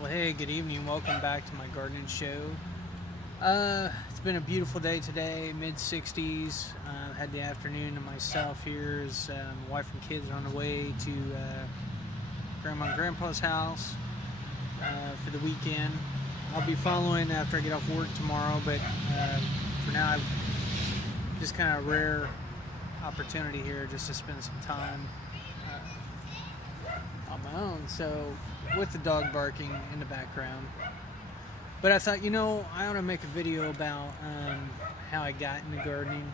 Well, hey, good evening. Welcome back to my gardening show. It's been a beautiful day today, mid 60s. Had the afternoon to myself here as my wife and kids are on the way to Grandma and Grandpa's house for the weekend. I'll be following after I get off work tomorrow, but for now, I've just kind of a rare opportunity here just to spend some time on my own. So, with the dog barking in the background. But I thought, I ought to make a video about how I got into gardening,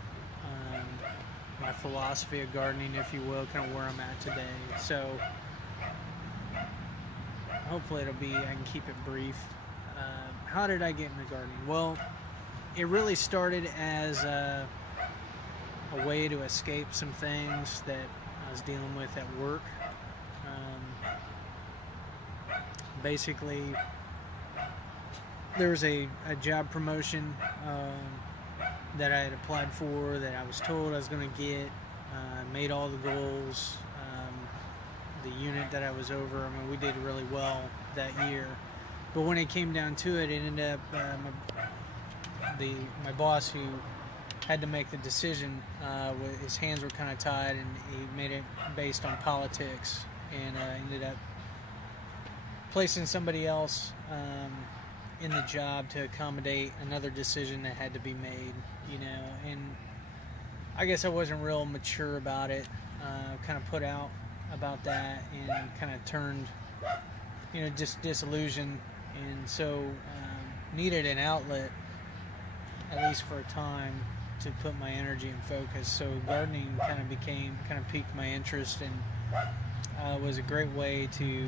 my philosophy of gardening, if you will, kind of where I'm at today. So hopefully I can keep it brief. How did I get into gardening? Well, it really started as a way to escape some things that I was dealing with at work. Basically, there was a job promotion that I had applied for that I was told I was going to get. Made all the goals. The unit that I was over, we did really well that year. But when it came down to it, it ended up my boss, who had to make the decision, his hands were kind of tied, and he made it based on politics, and ended up placing somebody else in the job to accommodate another decision that had to be made, and I guess I wasn't real mature about it, kind of put out about that, and kind of turned, just disillusioned, and so needed an outlet, at least for a time, to put my energy and focus. So gardening kind of piqued my interest, and was a great way to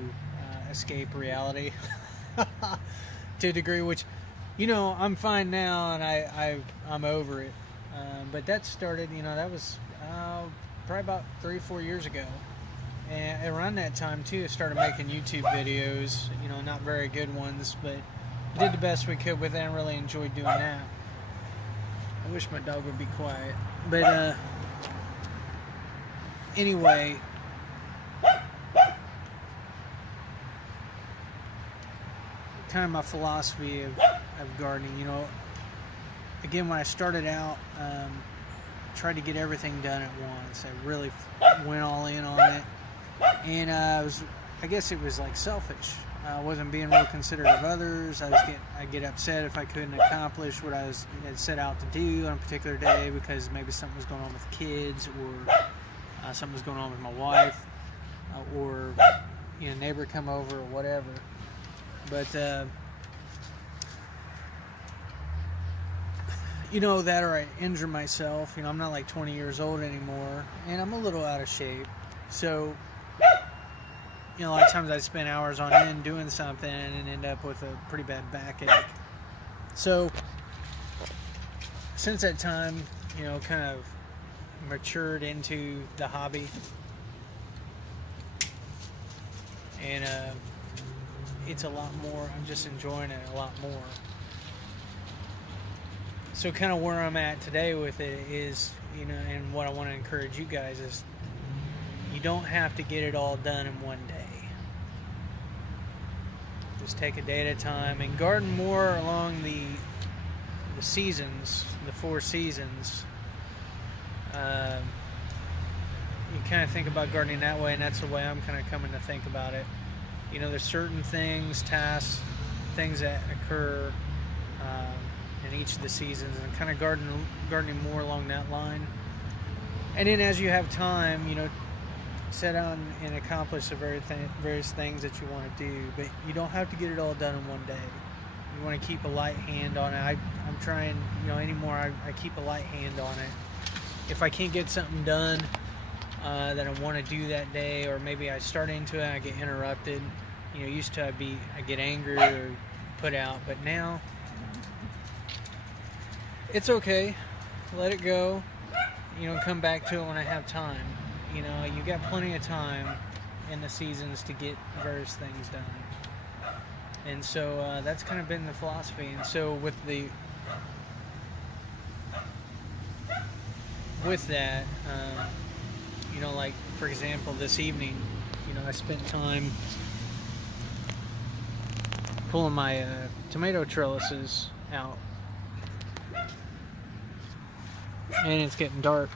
escape reality to a degree, which I'm fine now, and I'm over it, but that started, that was probably about 3-4 years ago, and around that time too I started making YouTube videos, not very good ones, but did the best we could with it, and really enjoyed doing that. I wish my dog would be quiet, but anyway, kind of my philosophy of gardening. Again, when I started out, tried to get everything done at once. I really went all in on it, and I guess it was like selfish. I wasn't being real considerate of others. I'd get upset if I couldn't accomplish what I had set out to do on a particular day, because maybe something was going on with the kids, or something was going on with my wife, or neighbor come over, or whatever. But that, or I injure myself. I'm not like 20 years old anymore, and I'm a little out of shape. So a lot of times I spend hours on end doing something and end up with a pretty bad backache. So since that time, kind of matured into the hobby, and it's a lot more. I'm just enjoying it a lot more. So kind of where I'm at today with it is, and what I want to encourage you guys is, you don't have to get it all done in one day. Just take a day at a time and garden more along the seasons, the 4 seasons. You kind of think about gardening that way, and that's the way I'm kind of coming to think about it. There's certain things, tasks, things that occur in each of the seasons, and kind of gardening more along that line. And then as you have time, set out and accomplish the various things that you want to do, but you don't have to get it all done in one day. You want to keep a light hand on it. I'm trying, anymore, I keep a light hand on it. If I can't get something done that I want to do that day, or maybe I start into it and I get interrupted. Used to I get angry or put out, but now it's okay. Let it go. Come back to it when I have time. You got plenty of time in the seasons to get various things done. And so that's kind of been the philosophy. And so with that, like for example, this evening, I spent time pulling my tomato trellises out, and it's getting dark.